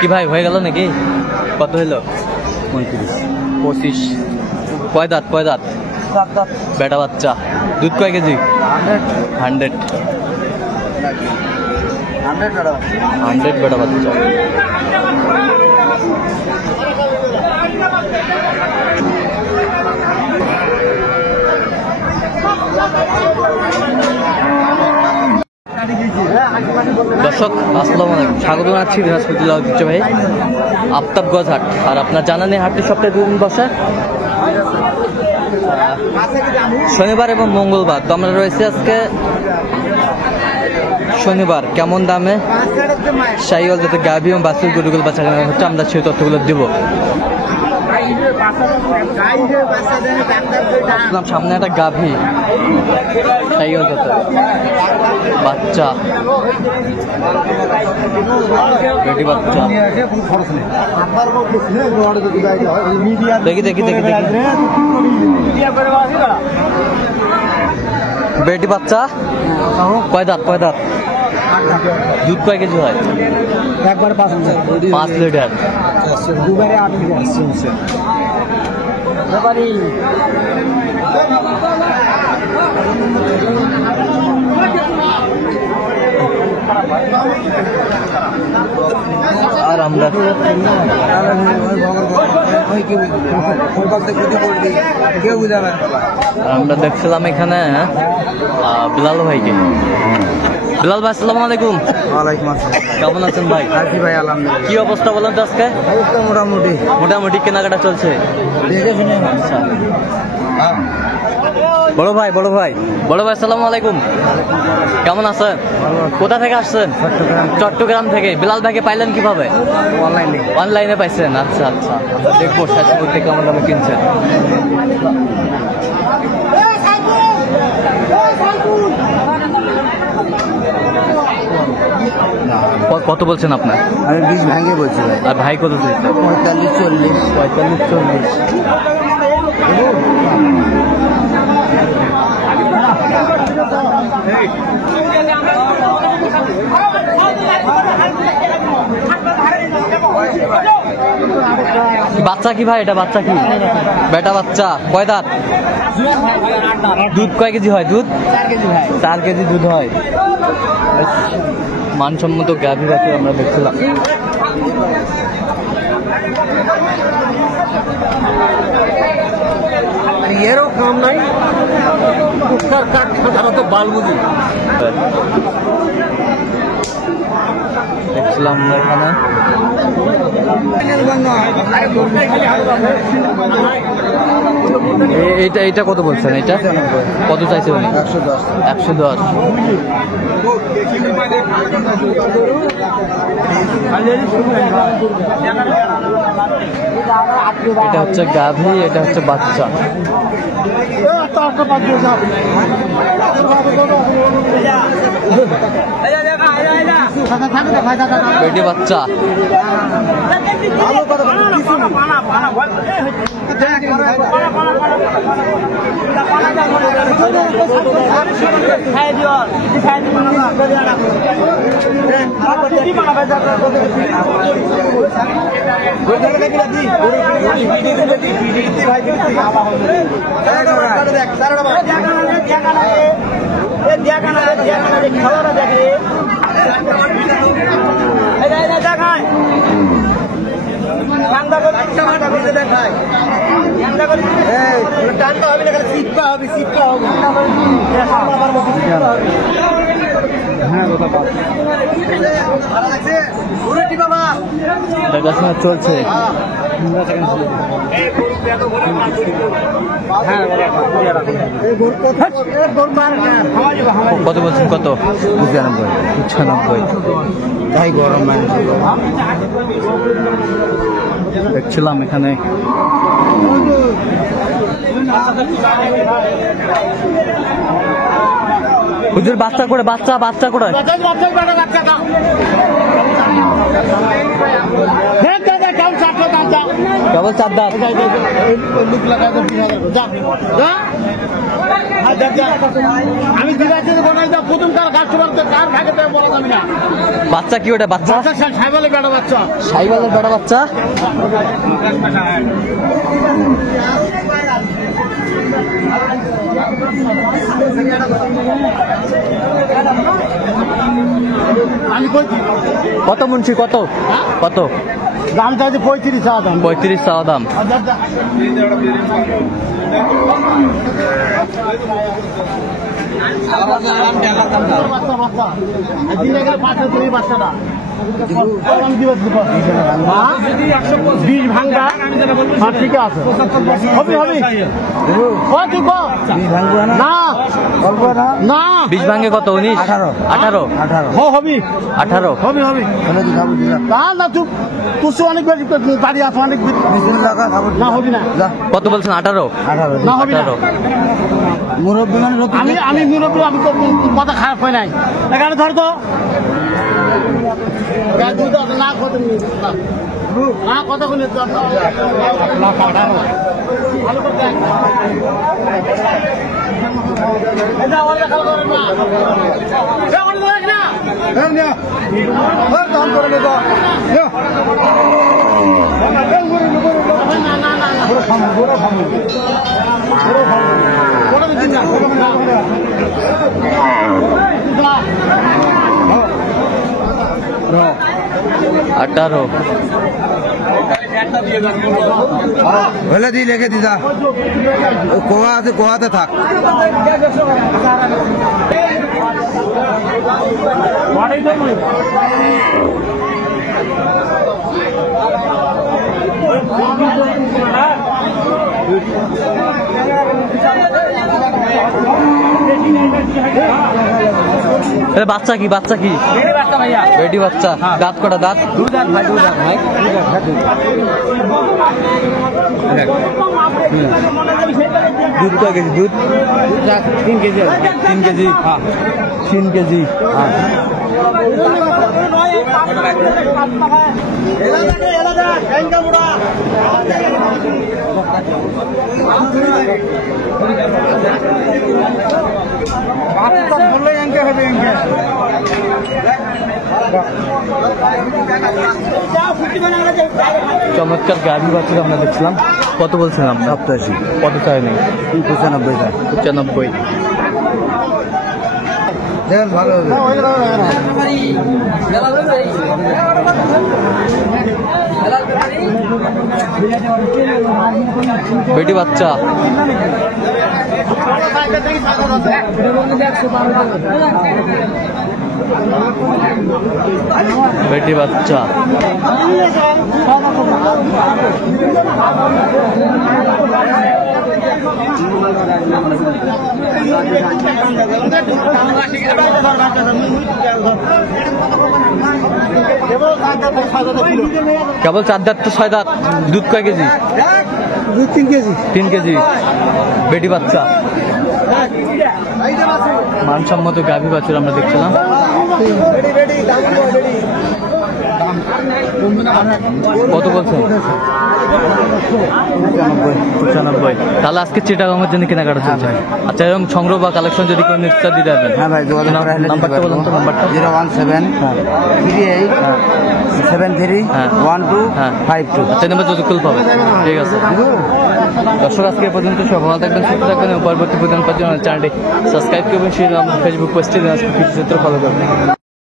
কি ভাই হয়ে গেল নাকি? কত হইলো? 25। কয় দাঁত? বেটা বাচ্চা। দুধ কয় কেজি? 100 বেটা বাচ্চা। দর্শক আসসালামু আলাইকুম, স্বাগত জানাচ্ছি দিনাজপুর জেলা ঐতিহ্যবাহী আফতাবগঞ্জ হাট। আর আপনার জানা নেই হাটটি সপ্তাহে 2 দিন বসে, শনিবার এবং মঙ্গলবার। তো আমরা রয়েছে আজকে শনিবার। কেমন দামে শাহিওয়াল যাতে গাভী এবং বাছুর গরুগুলো বাচ্চা কেনা হচ্ছে, আমরা সেই তথ্যগুলো দেব। সামনে একটা গাভী শাহিওয়াল যাতে বাচ্চা, বেটি বাচ্চা। দেখি বেটি বাচ্চা। কয় দাঁত? দুধ কয় কেজি হয়? একবার 5 লিটার। দুবারে 8 লিটার। আর আমরা দেখছিলাম এখানে বিলাল ভাইকে। বিলাল ভাই আসসালামু আলাইকুম। ওয়ালাইকুম আসসালাম। কেমন আছেন ভাই? আছি ভাই আলহামদুলিল্লাহ। কি অবস্থা বলেন তো আজকে? অবস্থা মোটামুটি কেনাকাটা চলছে। দেখে শুনে। আচ্ছা বড় ভাই আসসালামু আলাইকুম। কেমন আছেন? কোথা থেকে আসছেন? চট্টগ্রাম থেকে। বিলাল ভাইকে পাইলেন কিভাবে? অনলাইনে পাইছেন। আচ্ছা দেখবো শেষপুর থেকে কেমন দামে কিনছেন। কত বলছেন আপনার? আমি 20 ভাঙে বলছি ভাই। আর ভাই কত দিচ্ছে? 45-40। বাচ্চা কি ভাই? এটা বাচ্চা কি? বেটা বাচ্চা। কয় দাঁত? দুধ কয় কেজি হয়? 4 কেজি দুধ হয়। মানসম্মত গাভী বাছুর আমরা দেখছিলাম। এরও কাম নাই, তারা তো বাল বুঝি। দেখছিলাম আমরা এখানে। এইটা কত বলছেন? এইটা কত চাইছে উনি? 110। এটা হচ্ছে গাভী, এটা হচ্ছে বাচ্চা। বেটি বাচ্চা। হ্যাঁ কথা পাঁচ। দেখাশোনা চলছে। কত বলছেন কত? 95। 95। তাই গরম মানে দেখছিলাম এখানে হুজুর বাচ্চা করে বাচ্চা করে কেবল 4 দাঁত। আমি প্রথম কার কাস্টমার কার ভাগে বলা যাবে না। বাচ্চা কি ওটা? বাচ্চা সাইবালের বেটা বাচ্চা। সাইবালের বেটা বাচ্চা। কত মুন্সি কত? কত দাম চাইছে 35 টাকা দাম। 35 টাকা দাম। বীজ ভাঙ্গা ঠিক আছে হবে না না বীজ ভাঙে কত? 19 18 হবি 18 হবি হবি না না তুই তুই অনেক বেশি বাড়ি আছে অনেক না হবি না কত বলছেন? 18 না হবি না 18 মুরব্বী মানে আমি মুরব্বী আমি তো কথা খারাপ হয় নাই এখানে ধর তো না কথা বলে ভালো করতে আঠারো বলে দি লিখে দিদা কোয়া আছে কোয়াতে থাক বাচ্চা কি বেটি বাচ্চা দাঁত কটা দাঁত দুধ ভাই দুধ কয় কেজি দুধ 3 কেজি 3 কেজি 3 কেজি চমৎকার গাড়ি বাচ্চা আমরা দেখছিলাম। কত বলছিলাম? 87 কত চাই নেই? 95 95 দেখেন ভালো হবে বেটি বাচ্চা বেটি বাচ্চা কেবল 4 দাঁত তো 6 দাঁত। দুধ কয় কেজি? 3 কেজি 3 কেজি বেটি বাচ্চা। মানসম্মত গাভী বাছুর আমরা দেখছিলাম। কত বলছেন? 95। তাহলে আজকে চিটাগাংয়ের জন্য কেনাকাটা চলছে। আচ্ছা এরকম সংগ্রহ বা কালেকশন যদি কোনো নিশ্চয় দিতে পারবেন? হ্যাঁ ভাই নাম্বারটা বলুন তো। নাম্বারটা 01738731252। আচ্ছা নাম্বার যদি খুল পাবে। ঠিক আছে দর্শক আজকে এ পর্যন্ত সব ভালো থাকবেন সুস্থ থাকবেন। পরবর্তী প্রদান পাওয়ার জন্য চ্যানেলটি সাবস্ক্রাইব করবেন। সেই ফেসবুক পেজটি চিত্র ফলো করবেন।